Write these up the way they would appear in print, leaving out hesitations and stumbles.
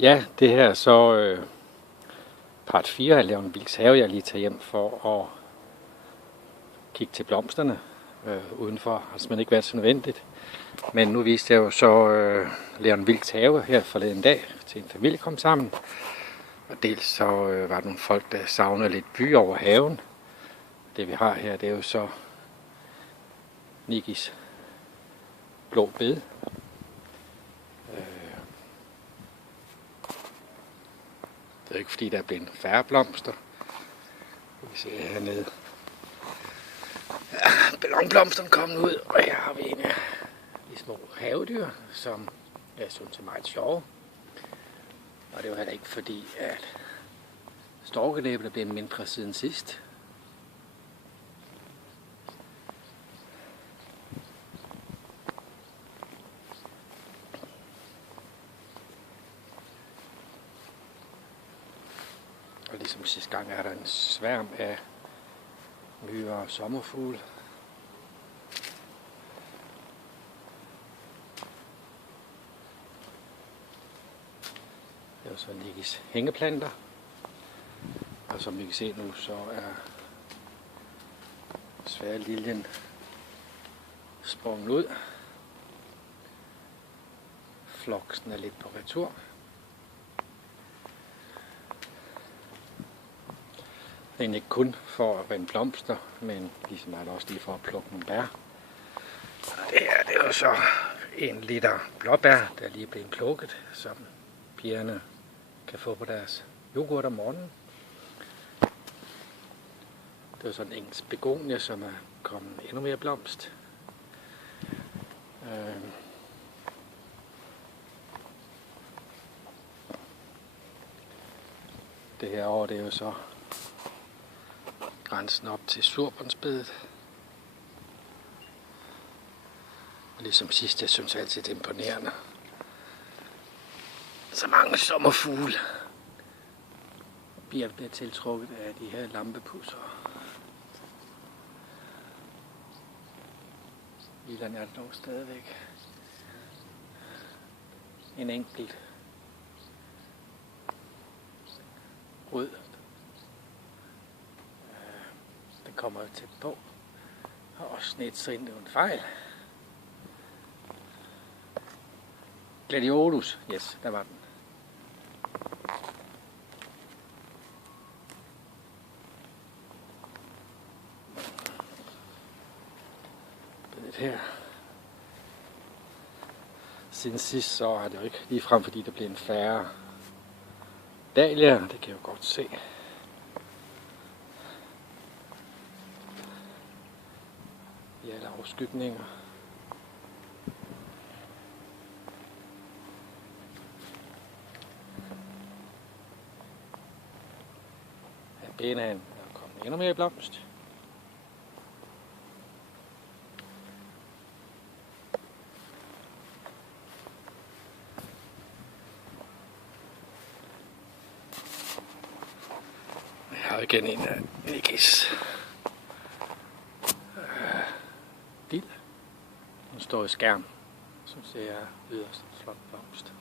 Ja, det her er så part 4 af Leon Wilks have, jeg lige tager hjem for at kigge til blomsterne udenfor. Har simpelthen ikke været så nødvendigt. Men nu viste jeg jo så Leon Wilks have her forleden dag til en familie kom sammen. Og dels så var der nogle folk, der savnede lidt by over haven. Det vi har her, det er jo så Nikis blå bed. Det er ikke fordi, der er blevet færre blomster. Vi ser hernede. Ja, ballonblomsterne kommet ud, og her har vi en af de små havedyr, som jeg synes er meget sjove. Og det er jo heller ikke fordi, at storkenæbet er blevet mindre siden sidst. Og ligesom sidste gang er der en sværm af myrer og sommerfugle. Det er jo så Nikis hængeplanter. Og som vi kan se nu, så er sværliljen sprunget ud. Floksen er lidt på retur. Det er egentlig ikke kun for at vande blomster, men ligesom er det også lige for at plukke nogle bær. Og det her, det er jo så 1 liter blåbær, der lige er blevet plukket, som pigerne kan få på deres yoghurt om morgenen. Det er sådan en engelsk begonie, som er kommet endnu mere blomst. Det her år, det er jo så grænsen op til surbåndsbedet. Og ligesom sidst, jeg synes altid, det er imponerende. Så mange sommerfugle bliver tiltrukket af de her lampepudser. Lillerne er der dog stadigvæk. En enkelt rød. Den kommer jo tæt på. Og også snedtrin, det er en fejl. Gladiolus, yes, der var den. Lidt her. Siden sidst så er det jo ikke lige frem, fordi der blev en færre dahlier, det kan jeg jo godt se. I alle afskygninger. Benaen er kommet endnu mere i blomst. Jeg har igen en af Nikis dild. Den står i skærm. Jeg synes, det er yderst flot blomst.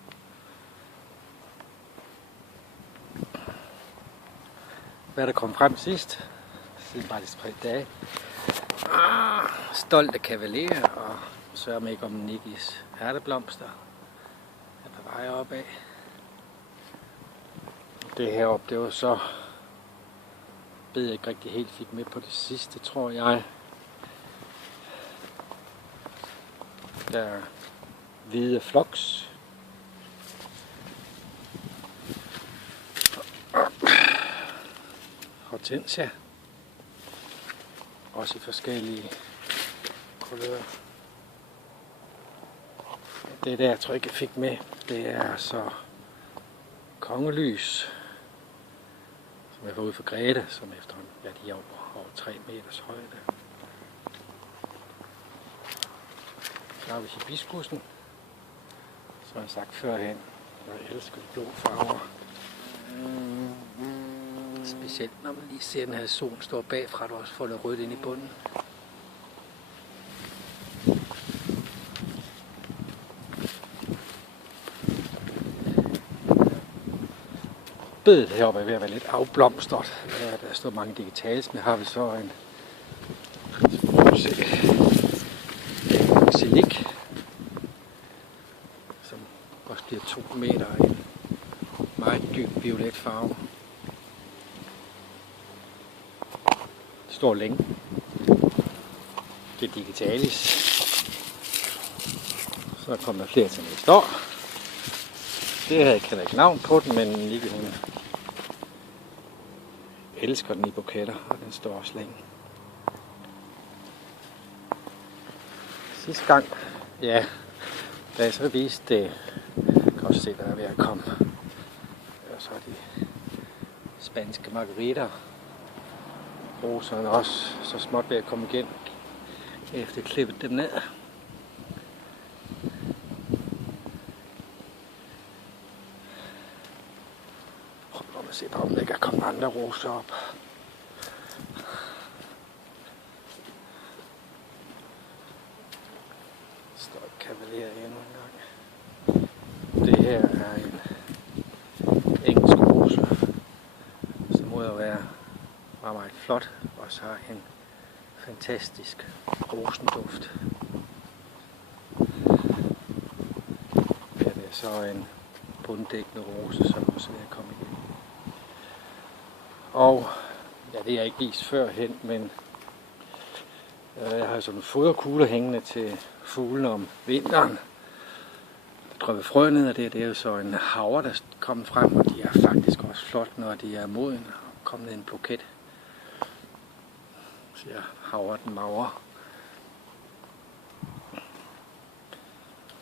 Hvad der kom frem sidst, siden bare de spredte dage. Stolte kavalerer, og sørger mig ikke om Nikis ærteblomster. Jeg er på vej opad. Det heroppe, det var så, ved jeg ikke rigtig helt fik med på det sidste, tror jeg. Der er hvide floks. Hortensia. Også i forskellige kulører. Det der, jeg tror ikke, jeg fik med, det er så kongelys, som jeg var ude for Grete, som efterhånden er lige over 3 meters højde. Så har vi hibiskussen, som jeg har sagt førhen, jeg elsker de blå farver. Specielt når man lige ser den her sol står bagfra, du også får noget rødt ind i bunden. bedet heroppe er ved at være lidt afblomstret. Der står mange digitales, men har vi så en silik, som også bliver 2 meter i en meget dyb violet farve. Det står længe. Det er digitalis. Så kommer der flere til næste år. Det her kan jeg ikke navn på den, men Nikke hun elsker den i buketter, og den står også længe. Sidste gang, ja, da jeg så viste det, kan også se, der er ved at komme. Og så er de spanske margariter. Roserne også så småt ved at komme igen, efter at klippet dem ned. Prøv at se, om der kan komme andre roser op. Står et kavaler endnu en gang. Det her er en engelsk rose, som må være meget flot, og så har en fantastisk rosenduft. Her er det så en bunddækkende rose, som også er kommet igen. Og ja, det har jeg ikke vist førhen, men jeg har sådan en foderkugle hængende til fuglene om vinteren. Drøbbe frø ned af det er jo så en havre, der kommer frem, og de er faktisk også flot, når de er moden og kommet i en buket. Så jeg havrer den magre.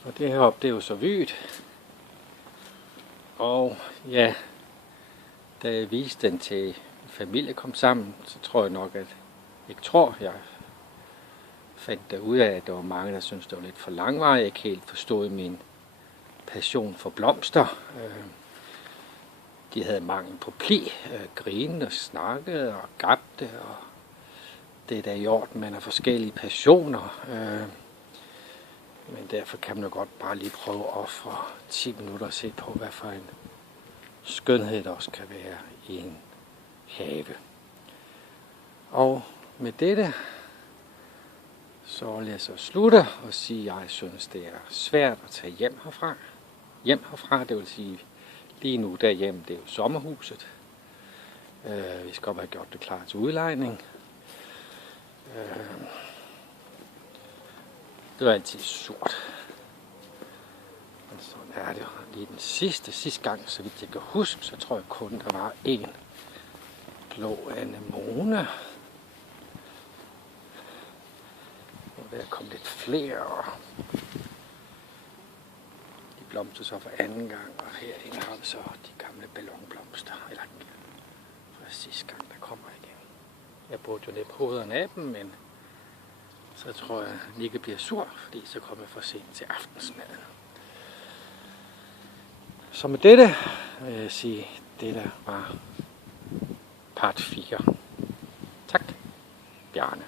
Og det heroppe, det er jo så vyt. Og ja, da jeg viste den til familie kom sammen, så tror jeg nok, at jeg fandt derud af, at der var mange, der syntes, det var lidt for langvarigt. Jeg ikke helt forstod min passion for blomster. De havde mangel på pli, grinede og snakkede og gabte, og det er da i orden, man har forskellige passioner. Men derfor kan man jo godt bare lige prøve at ofre 10 minutter og se på, hvad for en skønhed der også kan være i en have. Og med dette, så vil jeg så slutte og sige, at jeg synes, det er svært at tage hjem herfra. Hjem herfra, det vil sige, lige nu derhjemme, det er jo sommerhuset. Vi skal op have gjort det klar til udlejning. Det var altid surt. Men sådan er det jo. Lige den sidste gang, så vidt jeg kan huske, så tror jeg kun, der var en blå anemone. Og der kom lidt flere, og de blomster så for anden gang, og herinde har vi så de gamle ballonblomster, eller fra sidste gang, der kommer igen. Jeg burde jo næppe hovederne af dem, men så tror jeg, at Nikke bliver sur, fordi så kommer jeg for sent til aftensmaden. Så med dette vil jeg sige, at dette var part 4. Tak, Bjarne.